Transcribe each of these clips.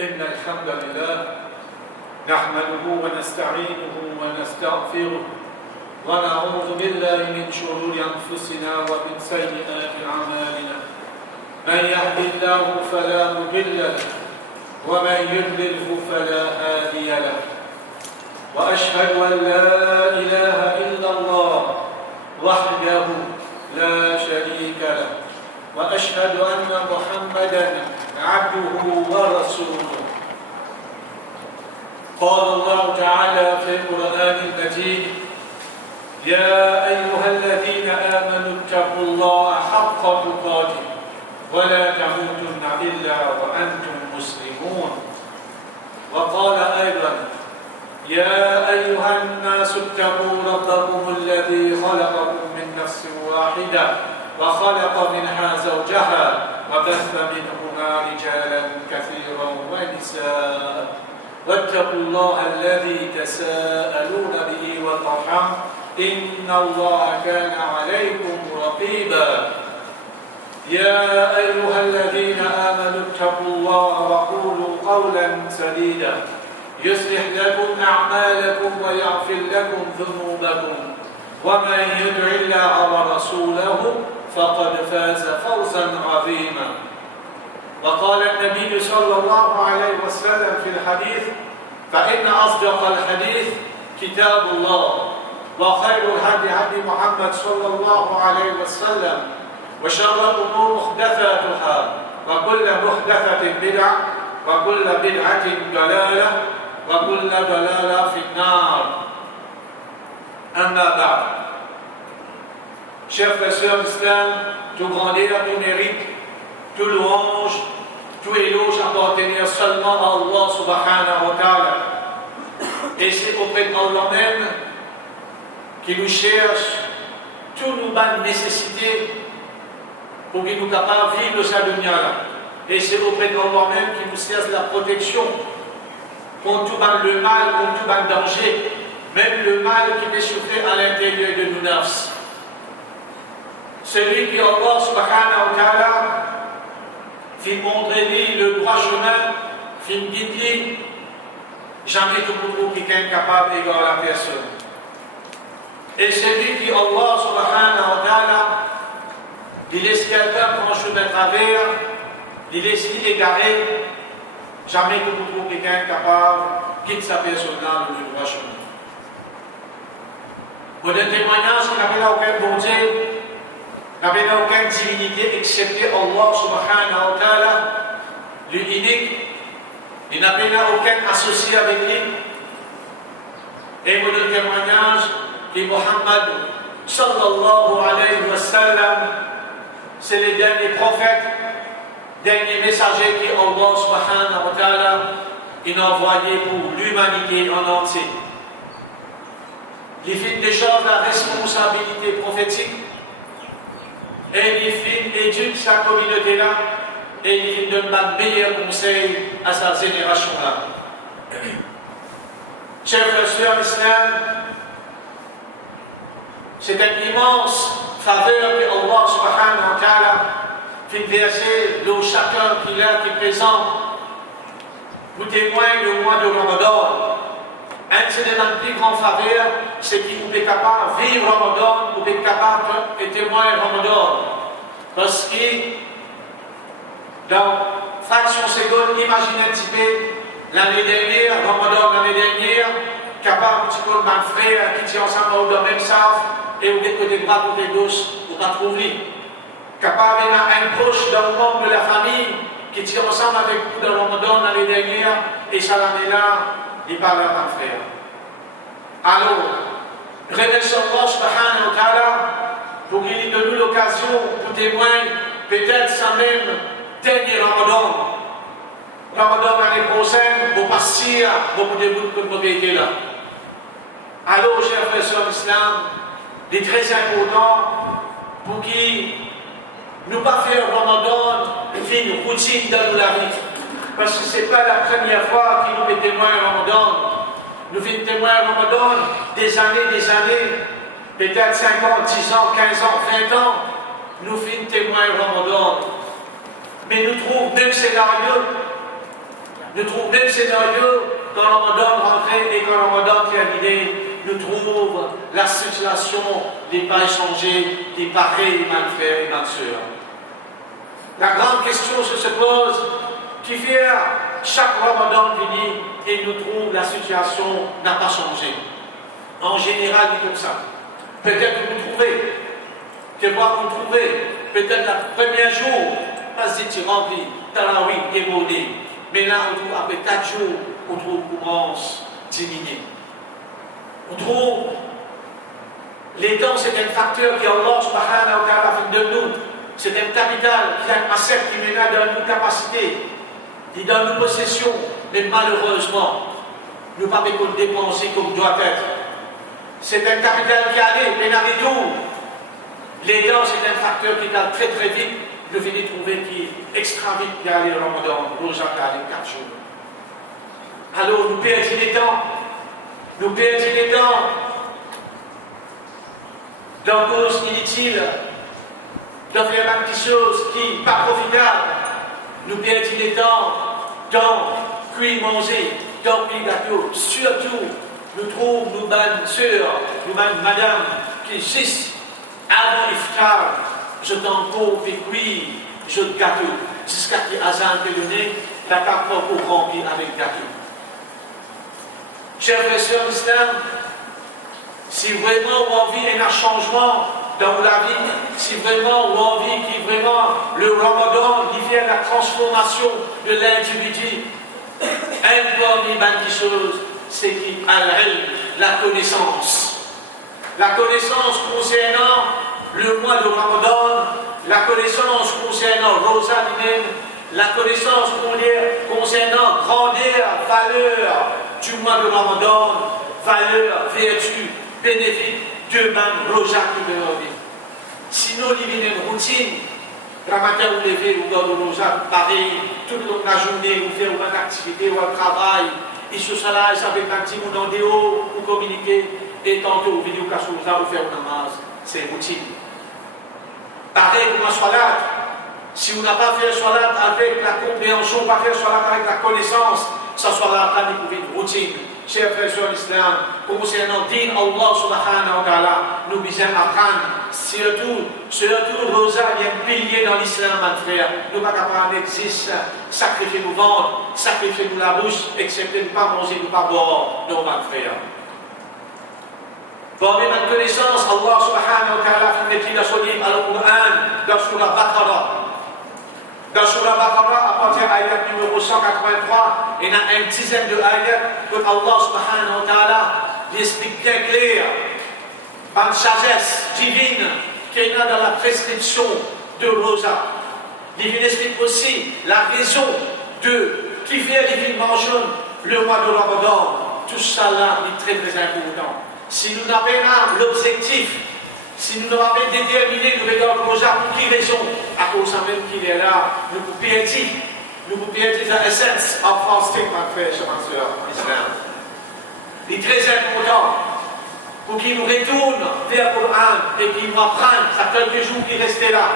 إن الحمد لله نحمده ونستعينه ونستغفره ونعوذ بالله من شرور أنفسنا ومن سيئات أعمالنا. من يهد الله فلا مضل له ومن يضلله فلا هادي له. وأشهد أن لا إله إلا الله وحده لا شريك له وأشهد أن محمدًا عبده ورسوله. قال الله تعالى في القرآن المجيد: يا أيها الذين آمنوا اتقوا الله حق تقاته ولا تموتن إلا وأنتم مسلمون. وقال أيضا: يا أيها الناس اتقوا ربكم الذي خلقكم من نفس واحدة وخلق منها زوجها وبث منهما رجالا كثيرا ونساء واتقوا الله الذي تساءلون به والأرحام إن الله كان عليكم رقيبا. يا أيها الذين آمنوا اتقوا الله وقولوا قولا سديدا يصلح لكم أعمالكم ويغفر لكم ذنوبكم ومن يطع الله ورسوله فقد فاز فوزا عظيما. وقال النبي صلى الله عليه وسلم في الحديث: فإن أصدق الحديث كتاب الله وخير الهدي هدي محمد صلى الله عليه وسلم وشر الأمور محدثاتها وكل محدثة بدعة وكل بدعة ضلالة وكل ضلالة في النار. أما بعد. Chers frères et sœurs d'Islam, tout grandeur, tout mérite, tout louange, tout éloge appartenir seulement à Allah subhanahu wa ta'ala. Et c'est auprès d'Allah même qui nous cherche toutes nos nécessités pour qu'il nous capable de vivre sa dunya. Et c'est auprès d'Allah même qui nous cherche la protection contre tout le mal, contre tout le danger, même le mal qui peut souffrir à l'intérieur de nos nafs. Celui qui Allah subhanahu wa ta'ala fait montrer le droit chemin, fait guider, jamais tout le monde qui est capable d'égarer la personne. Et celui qui Allah subhanahu wa ta'ala il laisse quelqu'un prendre un chemin de travers, il laisse égarer, jamais tout le monde qui est capable de quitter sa personne dans le droit chemin. Pour des témoignages qui n'avaient aucun bon Dieu, n'avait aucune divinité excepté Allah subhanahu wa ta'ala, l'unique, il n'avait aucun associé avec lui. Et pour le témoignage que Muhammad sallallahu alayhi wa sallam, c'est le dernier prophète, dernier messager que Allah subhanahu wa ta'ala il a envoyé pour l'humanité en entier. Il fait des choses de la responsabilité prophétique. Et il éduque sa communauté-là et il donne le meilleur conseil à sa génération-là. Chers frères et sœurs d'Islam, c'est une immense faveur que Allah subhanahu wa ta'ala fait verser dans chacun qui est présent pour témoigner le mois de Ramadan. Un de les plus grandes faveurs, c'est qu'il est capable de vivre Ramadan, ou est capable de témoigner Ramadan. Parce que, dans fraction seconde, imaginez un petit peu, l'année dernière, Ramadan l'année dernière, capable de petit peu d'un frère qui tient ensemble dans le même saf, et vous êtes côté droit, côté gauche, vous pas trouver. Capable d'un proche dans le membre de la famille qui tient ensemble avec vous dans Ramadan l'année dernière, et ça l'année-là, il parle à un frère. Alors, remercions Allah subhanahu wa ta'ala pour qu'il nous donne l'occasion pour témoigner, peut-être sans même dernier Ramadan. Ramadan l'année prochaine, pour partir, beaucoup de vous pour propriété là. Alors, chers frères et sœurs d'Islam, il est très important pour qu'il nous pas faire Ramadan une routine dans la vie. Parce que ce n'est pas la première fois qu'il nous fait témoin Ramadan. Nous faisons témoin Ramadan des années, peut-être 5 ans, 10 ans, 15 ans, 20 ans. Nous faisons témoin Ramadan. Mais nous trouvons même scénario nous trouvons le même scénario quand Ramadan rentrait et quand Ramadan terminait, nous trouvons la situation n'est pas échangée, n'est pas mal frères et mal sœurs. La grande question se pose, qui fait chaque Ramadan venu et nous trouve la situation n'a pas changé. En général, c'est comme ça. Peut-être que vous trouvez, que moi vous trouvez, peut-être le premier jour, pas si tu remplis, Tarawih, Gémodé. Mais là, on trouve après 4 jours, on trouve commence à diminuer. On trouve les temps, c'est un facteur qui Allah subhanahu wa ta'ala fait de nous. C'est un capital qui a un asset qui met là dans nos capacités, qui donne nos possessions, mais malheureusement, nous ne pouvons pas le dépenser comme doit être. C'est un capital qui allait, mais n'a tout. Les dents, c'est un facteur qui va très très vite. Nous venons de trouver qui est extra vite qui allait au Ramadan, Rosa qui allait 4 jours. Alors nous perdons les temps. Nous perdons les temps dans cause inutile, dans faire des choses qui ne sont pas profitables. Nous perdons les temps dans cuire manger, dans cuire gâteau. Surtout, nous trouvons nos bonnes sœurs, nos bonnes madames qui juste avant l'iftar, je t'encours et cuire, je te gâteau. Jusqu'à ce que Azan te donne, la carte pour remplir avec gâteau. Chers frères et sœurs d'Islam, si vraiment on vit un changement dans la vie, si vraiment on vit qu'il vraiment le Ramadan, il vient la transformation de l'individu, un parmi les choses, c'est qu'il a la connaissance. La connaissance concernant le mois de Ramadan, la connaissance concernant Rosa lui-même, la connaissance concernant grandeur, valeur du mois de Ramadan, valeur, vertu, bénéfice de même Rosa qui veut vivre. Sinon, il y a une routine. Le matin, vous levez, vous gardez le Rosa, pareil, toute la journée, vous faites une activité ou un travail, et sur cela, ça fait un petit monde en déo, vous communiquez, et tantôt, vous venez au cas où vous faites une namaz. C'est une routine. Pareil pour la salat. Si vous n'avez pas fait la salat avec la compréhension, pas fait la salat avec la connaissance, ça salat là n'est pas une routine. Chers frères et sœurs d'Islam, concernant din Allah subhanahu wa ta'ala, nous besoin apprendre. Surtout, Rosa est un pilier dans l'islam, mon frère. Nous ne pouvons pas apprendre existe, sacrifier nos ventres, sacrifier nous la bouche, excepté ne pas manger, ne pas boire. Non, mon frère. Parmi ma connaissance, Allah subhanahu wa ta'ala fait une étude sur Al-Qur'an dans Surah Baqarah. Dans Surah Baqarah, à partir de l'ayat numéro 183, il y a une dizaine de ayats que Allah subhanahu wa ta'ala explique bien clair, par une sagesse divine qu'il y a dans la prescription de Rosa. Il explique aussi la raison de qui fait les villes mentionner le mois de Ramadan. Tout ça là est très très important. Si nous n'avons pas l'objectif, si nous n'avons pas déterminé nous regardons Rosa pour quelle raison, à cause même qu'il est là, nous pouvons perdre l'essence of fasting, ma frère, ma soeur, en islam. Il est très important pour qu'il nous retourne vers le Coran et qu'il nous apprenne, ça fait quelques jours qu'il restait là,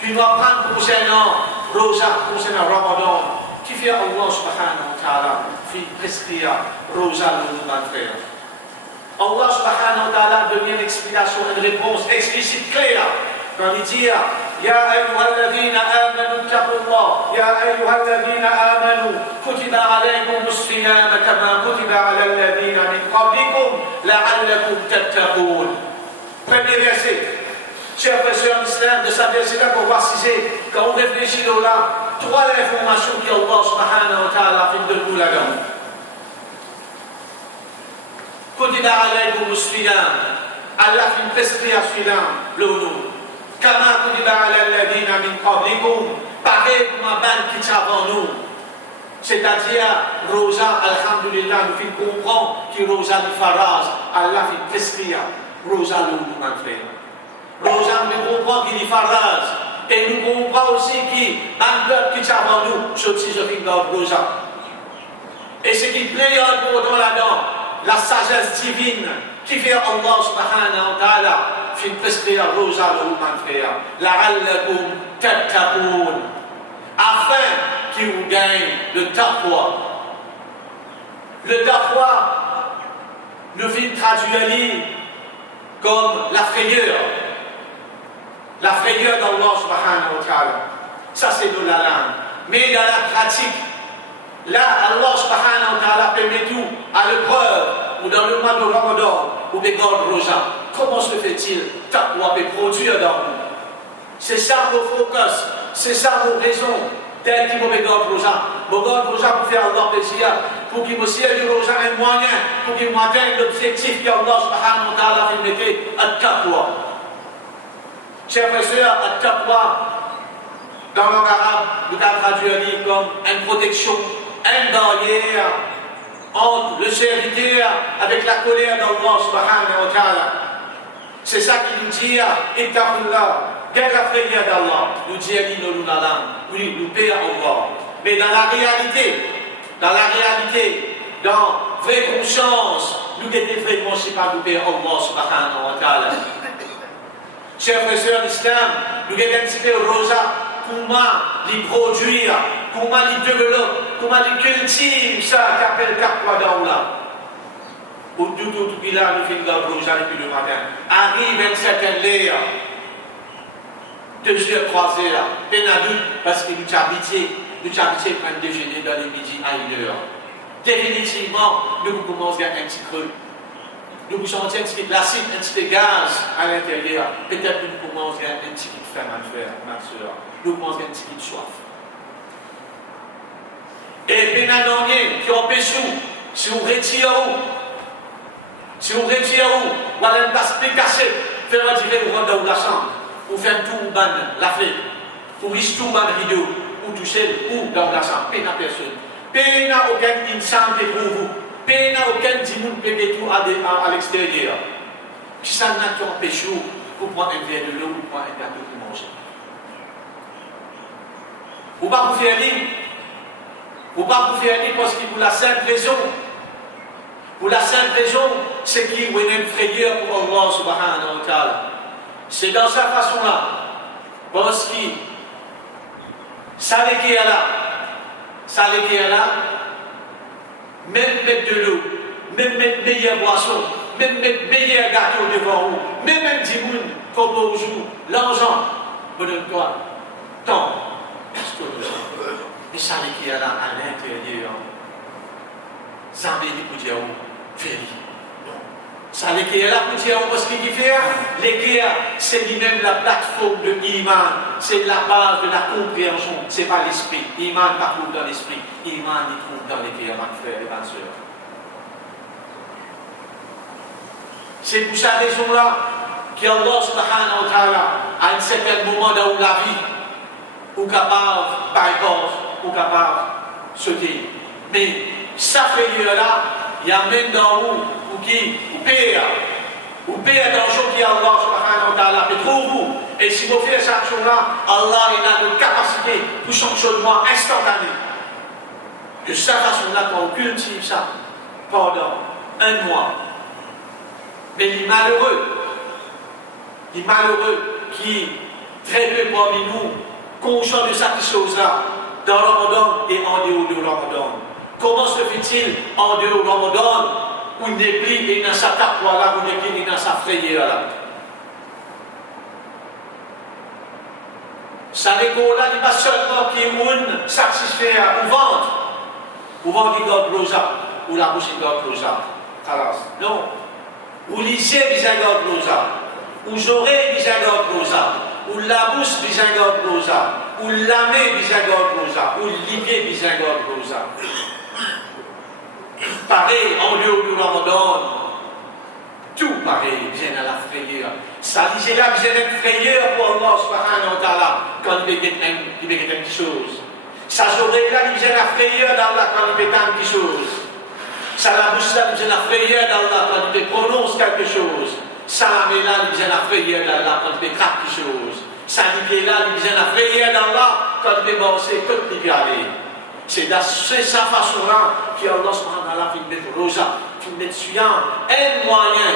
qu'il nous apprenne concernant Rosa, concernant Ramadan, qui fait Allah subhanahu wa ta'ala, fait prescrire Rosa le mon frère. Allah subhanahu wa ta'ala donne une explication, une réponse explicite claire quand il dit يا أيها الذين آمنوا اتقوا الله يا أيها الذين آمنوا كتب عليكم الصيام كما كتب على الذين من قبلكم لعلكم تتقون. Premier verset. Chers frères et sœurs d'Islam, de sa verset-là pour voir si c'est, quand on réfléchit là, 3 informations qu'Allah subhanahu wa ta'ala fait de nous là-dedans. كتب عليكم الصيام Allah fait prescrire à celui-là le nom. Kama kutiba ala alladhina min qablikum, pareil comme un ban qui est avant nous. C'est-à-dire, Rosa, alhamdulillah, nous fait comprendre que Rosa de Faraz, Allah fait prescrire Rosa le nom, mon frère. Rosa nous comprend qu'il est Faraz. Et nous comprenons aussi qu'un peuple qui est avant nous, je fais Rosa. Et ce qui plaît pour nous là-dedans, la sagesse divine qui fait Allah subhanahu wa ta'ala fait prescrire Rosa le mon frère. La'allakum tattaqoun. Afin qui vous gagne le taqwa. Le taqwa, nous vient traduire comme la frayeur. La frayeur d'Allah subhanahu wa ta'ala. Ça c'est de la langue. Mais dans la pratique, là, Allah subhanahu wa ta'ala permet tout à l'épreuve, ou dans le mois de Ramadan, ou des gardes roja. Comment se fait-il taqwa peut produire dans vous? C'est ça vos focus, c'est ça vos raisons d'être vos gardes roja. Vos gardes roja pour faire Allah plaisir, pour qu'il me serve du roja un moyen, pour qu'il m'atteigne l'objectif qu'Allah subhanahu wa ta'ala fait mettre à taqwa. Chers frères et sœurs, à taqwa, dans le langue arabe, nous avons traduit comme une protection, une barrière entre le serviteur avec la colère d'Allah subhanahu wa ta'ala. C'est ça qui nous dit, ittaqullah, quelle la frayeur d'Allah, nous dit oui, nous payons Allah. Mais dans la réalité, dans vraie conscience, nous sommes vraiment, c'est pas nous payons Allah subhanahu wa ta'ala. Chers frères et sœurs d'Islam, nous avons un petit peu rosa, comment les produire, comment les développer, comment les cultiver, ça qu'appelle taqwa d'Allah. Au tout là, nous faisons le rosa depuis le matin. Arrive une certaine l'air, 2 heures, 3 heures, peine à doute, parce que nous habitués prendre déjeuner dans les midi à 1 heure. Définitivement, nous commençons à un petit creux. Nous sentons un petit peu d'acide, un petit peu de gaz à l'intérieur. Peut-être que nous commençons à un petit peu de faim, ma soeur. Nous commençons à un petit peu de soif. Et puis, qui empêche si vous retirez voilà une passe cassée, faire retirer vous rendre dans la chambre, ou faire tout la fête, ou risque tout le rideau, ou toucher, ou dans la chambre, peine à personne. Peine à aucun insan qui pour vous. Peine à aucun dimoun peut tout à l'extérieur. Qui ça n'a qu'un empêche pour prendre un verre de l'eau ou prendre un gâteau pour manger. Ou pas vous faire lire. Ou pas vous faire lire parce que pour la simple raison. Pour la simple raison, c'est qu'il y a une frayeur pour Allah subhanahu wa ta'ala. C'est dans sa façon-là. Parce que ça qui est là, même mettre de l'eau, même mettre meilleure boisson, même mettre meilleur gâteau devant vous, même un petit monde comme bonjour, l'argent, me donne-toi, tant, parce que mais ça qui est là à l'intérieur, ça veut dire pour dire, fais-le. Ça qui est là pour dire, parce qu'il fait, l'équerre, c'est lui-même la plateforme de Iman, c'est la base de la compréhension, c'est pas l'esprit. Iman pas trouve dans l'esprit, Iman il trouve dans l'équerre, ma frère et ma soeur. C'est pour cette raison-là qu'Allah subhanahu wa ta'ala, à un certain moment dans la vie, ou capable, bypass, ou capable, sauter. Mais ça frayeur-là, il y a même dans vous, ou qui, ou paye attention qui Allah subhanahu wa ta'ala peut trouver vous. Et si vous faites cette action-là, Allah il a une capacité pour sanctionnement instantané. De cette façon-là, quand on cultive ça pendant 1 mois, mais les malheureux qui, très peu parmi nous, conscients de cette chose-là, dans le Ramadan et en dehors du Ramadan. Comment se fait-il en dehors du Ramadan où il n'est plus et dans sa taqwa là, où il n'est plus dans sa frayeur là? Ça n'est là, il n'est pas seulement qui est satisfait ou vendre qui garde rosa, ou la bouche qui garde rosa. Non. Ou lycée qui garde rosa, ou j'aurais qui garde rosa, ou la bouche qui garde rosa, ou la main qui garde rosa, ou l'idée qui garde rosa. Pareil, en dehors du Ramadan, tout pareil, vient à la frayeur. Ça disait là que j'ai une frayeur pour Allah subhanahu wa ta'ala quand il veut quelque chose. Ça j'aurais là que j'ai la frayeur d'Allah quand il veut quelque chose. Ça la bouche là que j'ai la frayeur d'Allah quand il prononce quelque chose. Ça la main là que j'ai la frayeur d'Allah quand il fait quelque chose. Ça l'idée là que j'ai la frayeur d'Allah quand il fait penser tout ce qui peut aller. C'est de sa façon-là qu'Allah subhanahu wa ta'ala fait mettre rosa, fait mettre suivant un moyen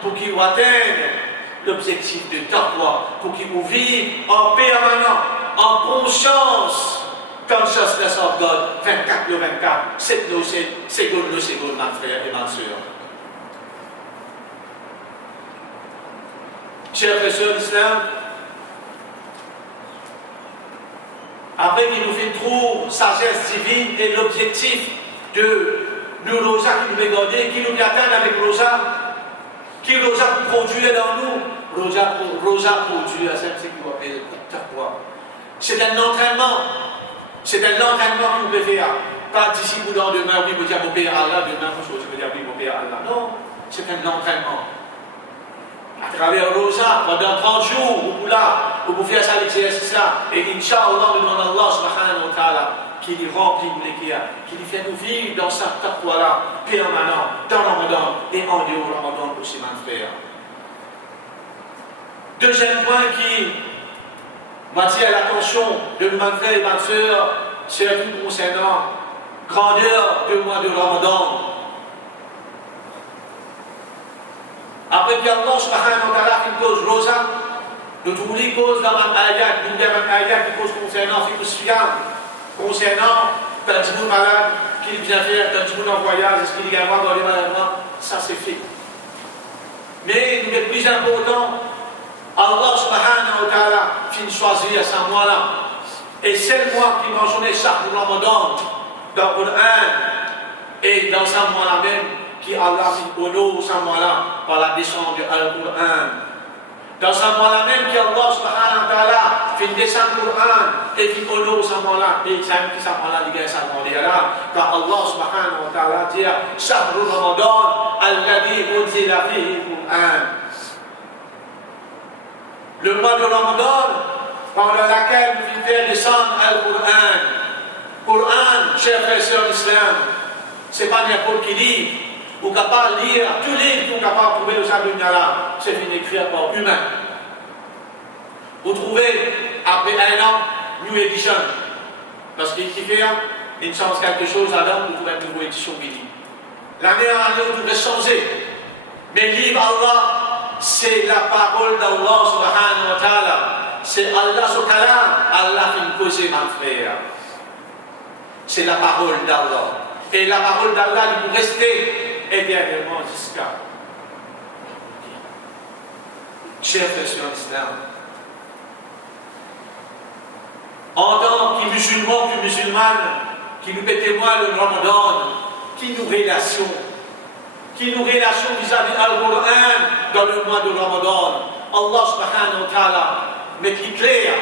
pour qu'il atteigne l'objectif de taqwa, pour qu'il vive en permanence, en conscience consciousness of God, 24 le 24, 7 le 7, seconde le seconde, ma frère et ma soeur. Chers frères et sœurs d'Islam, après qu'il nous fait trop sagesse divine et l'objectif de nous Rosa qui nous regarder, qui nous atteint avec Rosa, qui Rosa produit dans nous, Rosa produit, c'est ce qu'on appelle taqwa. C'est un entraînement. C'est un entraînement que vous pouvez faire. Pas d'ici ou dans demain, oui, vous dire mon Père Allah, demain, vous dire oui, mon Père Allah. Non, c'est un entraînement. À travers Rosa, pendant 30 jours, vous pouvez faire ça, l'exercice là. Et Inch'Allah, nous demandons Allah subhanahu wa ta'ala qui lui remplit nous les qui lui fait nous vivre dans sa taqwa là, permanent, dans Ramadan et en dehors Ramadan aussi, mon frère. Deuxième point qui m'attire l'attention de mes frères et ma soeur, c'est tout concernant grandeur du mois de Ramadan. Après qu'Allah subhanahu wa ta'ala fait une cause rosa, nous trouvons les causes dans un ayat, nous avons un ayat qui cause concernant concernant quand tu es malade, qu'il vient faire, quand tu es en voyage, est-ce qu'il y a un mois dans les malades, ça c'est fait. Mais il est plus important, Allah subhanahu wa ta'ala finit choisir à ce mois-là. Et c'est le mois qui mentionne chaque Ramadan dans le Coran et dans ce mois-là même qui Allah honore ce mois-là par la descente de Al-Qur'an. Dans ce mois-là même qui Allah subhanahu wa ta'ala fait descendre le Qur'an et qui honore ce mois-là. Et c'est qui ce mois-là dit ça là car Allah subhanahu wa ta'ala dit chaque Ramadan alladhi unzila fihi al-Qur'an. Le mois de Ramadan pendant lequel nous faisons descendre Al-Qur'an. Qur'an, chers frères et sœurs d'Islam, ce n'est pas n'importe qui livre. Vous êtes capable de lire tous les livres que vous êtes capable de trouver dans cette dunya-là. C'est une écriture par humain. Vous trouvez, après un an, New Edition. Parce qu'il fait une chance quelque chose là-dedans, vous trouvez une nouvelle édition qui dit. L'année en année, vous pouvez changer. Mais le livre Allah, c'est la parole d'Allah subhanahu wa ta'ala. C'est Allah subhanahu wa ta'ala. Allah fait une cause, mon frère. C'est la parole d'Allah. Et la parole d'Allah, il peut rester éternellement jusqu'à. Chers frères et sœurs d'Islam, en tant que musulmans, que musulmanes, qui nous témoignent le Ramadan, qui nous relation vis-à-vis Al-Qur'an dans le mois de Ramadan, Allah subhanahu wa ta'ala met clair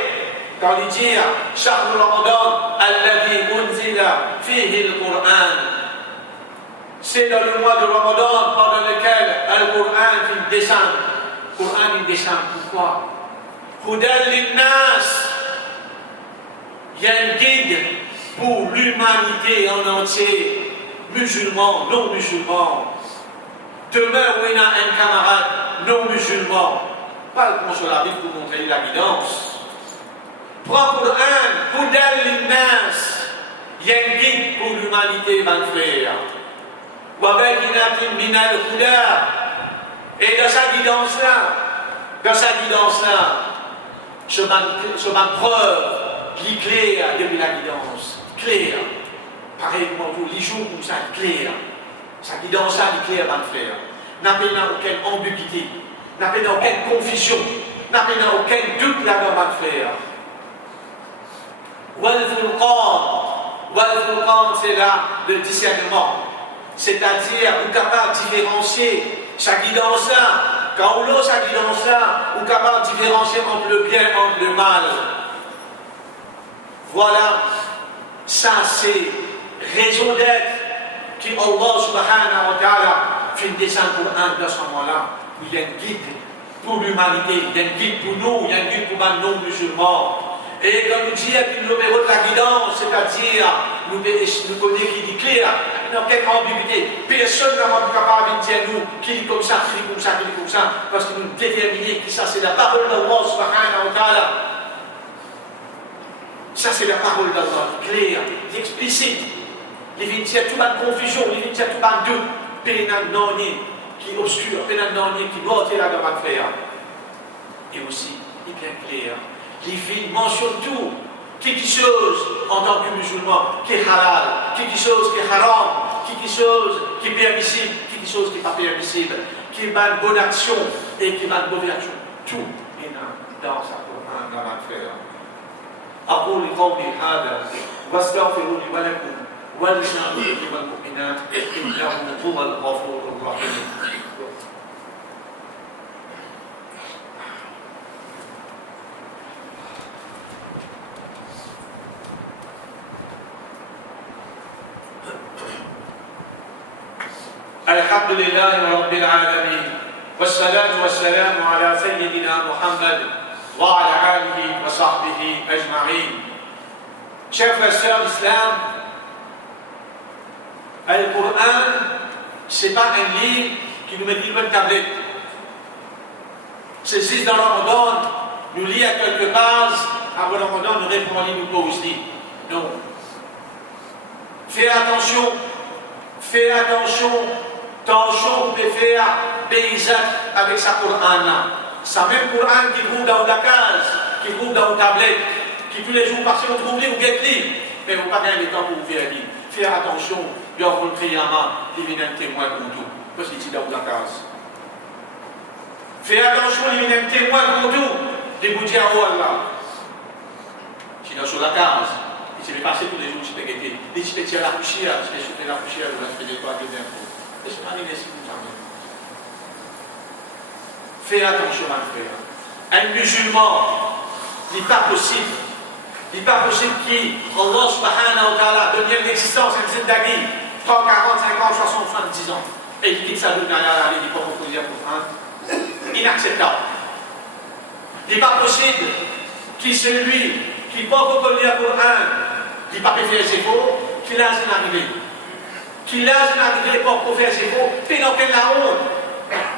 quand il dit Shahr Ramadan alladhi unzila fihi al-Qur'an. C'est dans le mois de Ramadan pendant lequel Al-Qur'an descend. Qur'an il descend pourquoi? Hudan linnas. Il y a un guide pour l'humanité en entier, musulmans, non musulmans. Demain, où il y a un camarade non musulman, pas le sur la Bible pour montrer la guidance. Prends Qur'an, Hudan linnas. Il y a un guide pour l'humanité, mon frère. Et dans sa guidance-là, je m'en preuve qui claire depuis la guidance. Claire. Pareillement, pour les jours comme ça, claire. Sa guidance-là, est claire, mon frère. N'a pas aucune ambiguïté, n'a pas aucune confusion, n'a pas aucun doute là-dedans, mon frère. Wal Furqan, c'est là le discernement. C'est-à-dire, vous êtes capable de différencier sa guidance-là. Quand on a sa guidance-là, vous êtes capable de différencier entre le bien et entre le mal. Voilà, ça c'est raison d'être qui Allah subhanahu wa ta'ala fait descendre pour un dans ce moment-là. Il y a un guide pour l'humanité, il y a un guide pour nous, il y a un guide pour les non-musulmans. Et quand nous disons qu'il nous mérite la guidance, c'est-à-dire nous connaissons qui dit clair, dans quelle ambiguïté, personne n'a pas capable de dire nous qui dit comme ça, qui dit comme ça, qui dit comme ça, parce que nous déterminons que ça c'est la parole d'Allah subhanahu wa ta'ala. Ça c'est la parole d'Allah, claire, explicite. Il vient dire toute la confusion, il vient dire tout le doute, pénal non qui est obscur, pénal non qui doit être là dans ma frère. Et aussi, il est bien clair. Il mentionne tout. quelque chose en tant que musulman qui est halal, quelque chose qui est haram, quelque chose qui est permissible, quelque chose qui n'est pas permissible, qui est une bonne action et qui est une mauvaise action. Tout est dans sa Coran, dans la frère. أقول قولي هذا واستغفر لي ولكم ولسائر المؤمنات إنه هو الغفور الرحيم. الحمد لله رب العالمين والصلاة والسلام على سيدنا محمد وعلى آله وصحبه أجمعين. Chers frères et sœurs d'Islam, le Coran, ce n'est pas un livre qui nous met une bonne tablette. C'est juste dans le Ramadan, nous lit à quelques bases, après le Ramadan, nous répondons, nous pose. Non. Fais attention, vous pouvez faire des actes avec sa Coran-là. Ça même Coran qui trouve dans la case, qui trouve dans la tablette, qui tous les jours parce que vous trouvez ou get lire, mais vous n'avez pas bien le temps pour vous faire lire. Faites attention, il y a un priama, il vient un témoin pour tout, parce qu'il est dans la case. Faites attention, il vient un témoin pour tout, de vous dire oh Allah. Si dans sur la case, il s'est passé tous les jours, il s'est guetté, il s'est tiré la poussière, il s'est soufflé la poussière, il s'est fait des toits de l'info. Et c'est pas les laisser tout ça. Fais attention, mon frère. Un musulman, il n'est pas possible. Il n'est pas possible qu'Allah subhanahu wa ta'ala donne l'existence à une zindagi, 30, 40, 50, 60, 70 ans. Et il dit que ça donne à la il dit pas qu'on peut dire pour un. Inacceptable. Il n'est pas possible qu'il celui qui ne peut pas lire pour un, qui ne peut pas faire ses faux, qu'il a un arrivé. Qu'il a un arrivé pour faire ses faux, puis dans quelle la honte.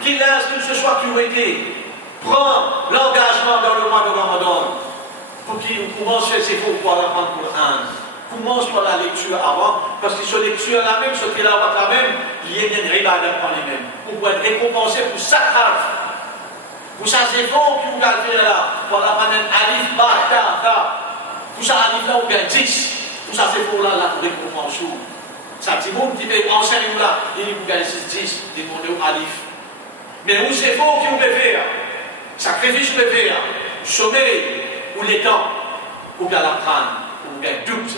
Qu'il a que ce soit qui aurait été, prend l'engagement dans le mois de Ramadan pour qu'il commence à faire ses faux pour apprendre le Coran. Commence par la lecture avant, parce que cette lecture la même, ce qu'il a la même, il y a une ibadat par les mêmes. Pour être récompensé pour sa rave. Pour ça, c'est faux que vous allez faire là, pour apprendre un alif, ba, ta. Pour ça, alif là, vous gagnez 10. Pour ça, c'est faux là, pour récompenser. Ça, c'est bon, qui fait enseigner là, il vous gagnez 10, demandez au alif. Mais où c'est faux qui vous peut faire, sacrifice vous peut faire, sommeil ou les temps, vous allez apprendre, vous gagnez double.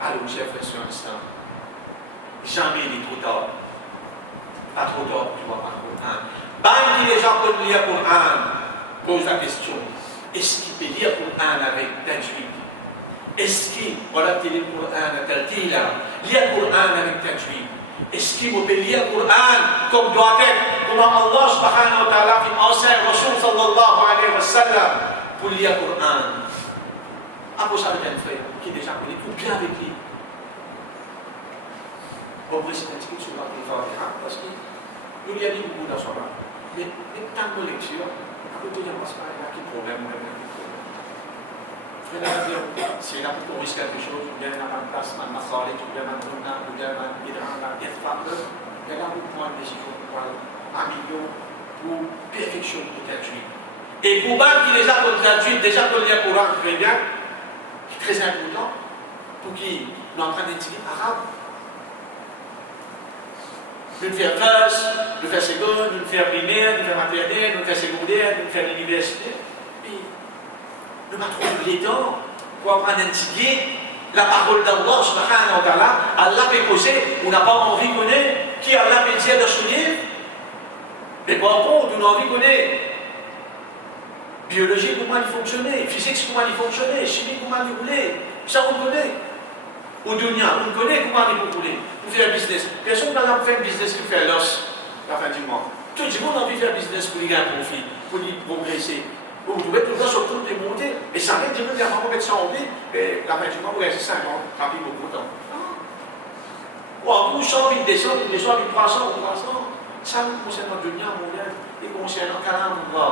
Alors, chers frères sur l'instant, jamais il est trop tard. Pas trop tard, tu vois, pas trop tard. Ban qui les gens peuvent lire pour un, pose la question, est-ce qu'il peut lire pour un avec tajwid? Est-ce qu'il, voilà, tu lis pour un à Tartila, lire pour un avec tajwid? Est-ce qu'il peut lire pour un comme doit être, comme Allah subhanahu wa ta'ala fait enseigne Rasul sallallahu alayhi wa sallam pour lire pour un? Après ça, avec un frère qui est déjà connu, pour bien avec lui. On peut s'y inscrire sur la Fatiha parce que nous y a dit beaucoup dans ce moment. Mais tant de lecture, après tout, il y a un petit problème. Si là pour risque quelque chose, ou bien un place, un massalet, ou bien un tournant, ou bien un hydran, un effrapeur, il y a là beaucoup moins de décisions pour améliorer, pour perfectionner le tajwid. Et pour moi qui les a pour le tajwid, déjà pour lire Coran très bien, qui est très important, pour qui nous en train d'étudier arabe. Nous faire first, nous faire seconde, nous faire primaire, nous faire maternelle, nous faire secondaire, nous faire l'université. Nous n'avons pas trouvé les temps pour apprendre à étudier la parole d'Allah subhanahu wa ta'ala. Allah peut poser, on n'a pas envie de connaître qui Allah peut dire de souligner. Mais par contre, on a envie de connaître biologie, comment il fonctionnait, physique, comment il fonctionnait, chimie, comment il roulait. Ça, on connaît. Au dunya, on connaît comment il roulait. Pour faire un business. Personne n'a pas fait un business qui fait l'os à la fin du mois. Tout le monde a envie de faire un business pour lui gagner un profit, pour lui progresser. Vous pouvez tout le temps sur tout les montées, et ça arrête de dire, on va mettre ça en vie, et la fin du mois, vous restez 5 ans, rapide beaucoup de temps. Ou 100 000 descendre, 300, ça nous concerne notre dunya mondial, et concerne un calme, on va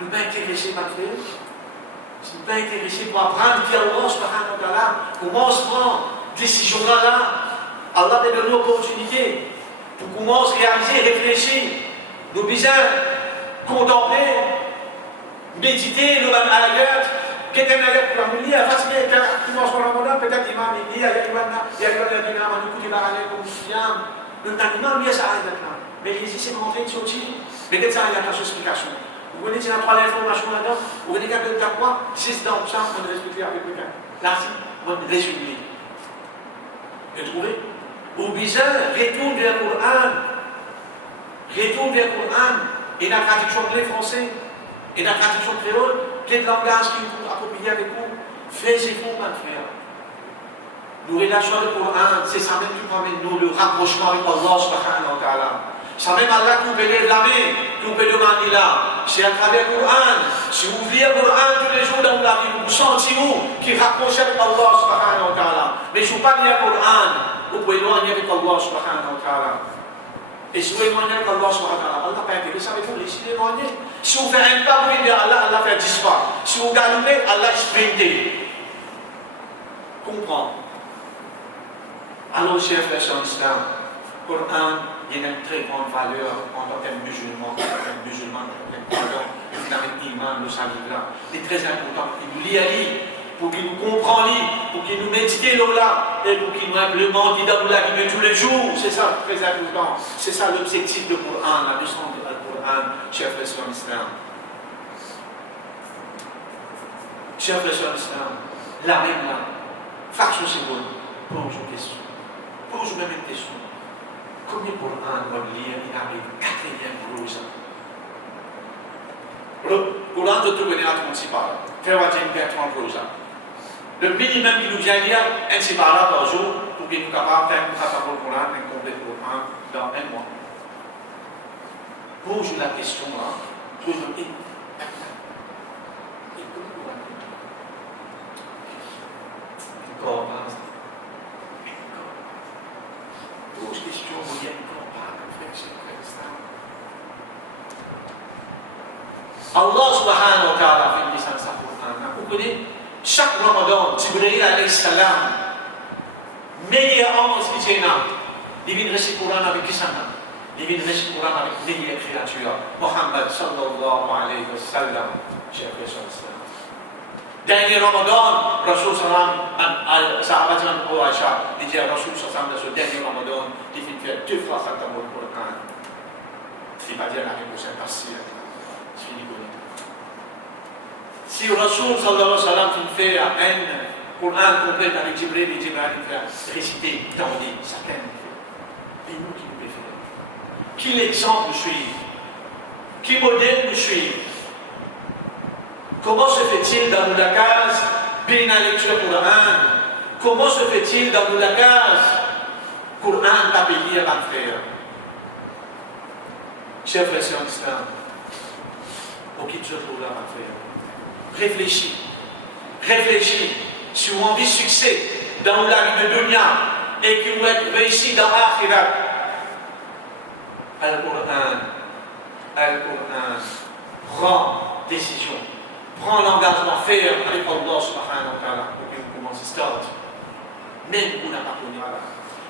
nous pas intéresser, ma frère. Si nous pas intéressés pour apprendre qui Allah subhanahu wa ta'ala, comment on se prend décision là, Allah te donne l'opportunité pour commencer à réaliser, réfléchir, nous besoin contempler, méditer, le ayat, qu'est-ce que pour la mouiller, face à quelqu'un, peut-être l'imam il dit, il y a des gens qui va aller comme Siam. Le l'imam, il y a ça, mais il dit, c'est montré une sortie. Mais peut-être ça, il y a une explication. Vous voyez, il y a trois informations là-dedans. Vous voyez, quelqu'un de quoi? C'est dans ça, on va expliquer avec quelqu'un. Là, on va résumer. Vous trouvez? Ou bizarre, retourne vers le Coran. Retourne vers le Coran. Et la traduction anglais français. Et la traduction créole. Quel langage qui vous accompagne avec vous? Faites-vous, mon frère. Nous relâchons le Coran. C'est ça même qui permet nous le rapprochement avec Allah subhanahu wa ta'ala. C'est même Allah qui vous peut lever la main, qui vous peut demander là. C'est à travers le Coran. Si vous lisez le Coran tous les jours dans la vie, vous sentez-vous qui rapproche avec Allah subhanahu wa ta'ala. Mais si vous ne pas lire le Coran, vous pouvez éloigner avec Allah subhanahu wa ta'ala. Et si vous éloignez avec Allah subhanahu wa ta'ala, Allah n'a pas intéressé avec vous, laissez l'éloigner. Si vous faites un pas pour venir Allah, Allah fait 10 pas. Si vous galopez, Allah sprintez. Comprends. Alors, chers frères en islam, le Coran, il y a une très grande valeur en tant que musulman, pardon, avec l'imam, le salut là. Il est très important pour qu'il nous lit, pour qu'il nous comprenne, pour qu'il nous médite là, et pour qu'il nous implémente dans la vie de tous les jours. C'est ça, très important. C'est ça l'objectif du Coran, la leçon du Coran, chers frères en islam. Chers frères en islam, la même là, fraction seconde, pose une question. Pose même une question. Combien de Coran va lire, il arrive 4e rose. Le Coran de tout venir à 36 paras. Faire un 30 roses. Le minimum qui nous vient lire, un 6 paras par jour, pour qu'il nous capable de faire un Coran, un complet Coran dans un mois. Pose la question là. Pose le Encore, pose question, vous y encore pas, réflexion, Allah subhanahu wa ta'ala fait une licence à Coran. Vous connaissez, chaque Ramadan, Jibril alayhi salam, meilleur homme qui est là, il vient réciter le Coran avec qui ça? Il vient réciter le Coran avec meilleure créature, Muhammad sallallahu alayhi wa sallam, chers frères et sœurs. Dernier Ramadan, Rasul sallam, sahabat sallam pour Aïcha, il dit à Rasul sallam, dans ce dernier Ramadan, il fait faire 2 fois ça dans le Coran. Il va dire la réponse est facile. Si Rasul sallallahu alayhi wa sallam fait un Coran complet avec Jibril et Jibril fait réciter, dans dit, chacun fait. Et nous qui nous préférons. Qui l'exemple nous suit? Qui modèle nous suit? Comment se fait-il dans la case bien la lecture Coran? Comment se fait-il dans la case Coran t'appelé à faire? Chers frères et sœurs en islam, pour qui tu trouves là à faire? Réfléchis. Réfléchis. Si vous avez envie de succès dans la vie de dunya et que vous êtes réussi dans l'akhirat, Al-Qur'an, prends décision. Prends l'engagement ferme avec Allah subhanahu wa ta'ala pour que vous commencez à start. Même vous n'appartenez pas là.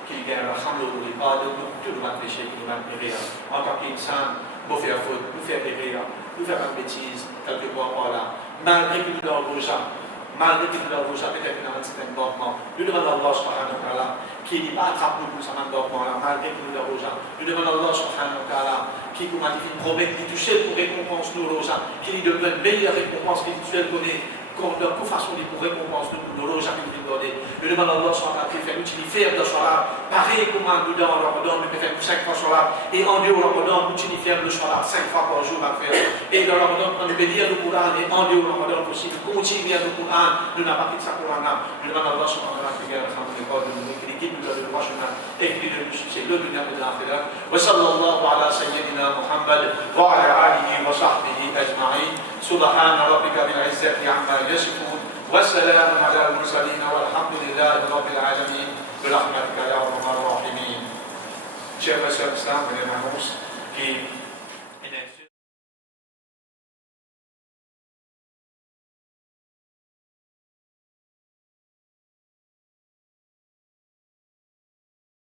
Qu'il y ait un ramlo de pas de nous, tout le monde péché, tout le monde périr. En tant qu'insan, nous faire faute, nous faire périr, nous faire une bêtise, quelque part par là. Malgré que nous leur rejoignons, peut-être dans un certain manquement, nous demandons à Allah subhanahu wa ta'ala qui n'est pas attrape nous pour ce manquement là, malgré que nous leur rejoignons. Nous demandons à Allah subhanahu wa ta'ala qui nous a dit une promesse qui touche pour récompense nous rejoignons, qui nous donne une meilleure récompense qui nous donne de façon pour récompense nous rejoignons qui nous donne. Nous demandons à Allah subhanahu wa ta'ala qui fait l'utiliser de soir pareil comme nous dans le Ramadan, nous faisons 5 fois soir et en dehors du Ramadan, nous utiliser le soir 5 fois par jour à faire. Et dans le Ramadan, on peut lire le Coran et en dehors du Ramadan aussi, nous continuons à lire le Coran, nous n'avons pas quitté ce Coran là. Nous demandons à Allah subhanahu wa ta'ala qui garde de nous, qui guide nous dans le droit chemin et qui nous succès le dunya de l'akhirat. Wa sallallahu ala sayyidina Muhammad wa ala alihi wa sahbihi ajma'in. Subhana rabbika bil izzati amma yasifun. Wa salamun ala al-mursalin walhamdulillahi rabbil alamin. برحمتك يا ارحم الراحمين. Chers frères et sœurs, je m'annonce qui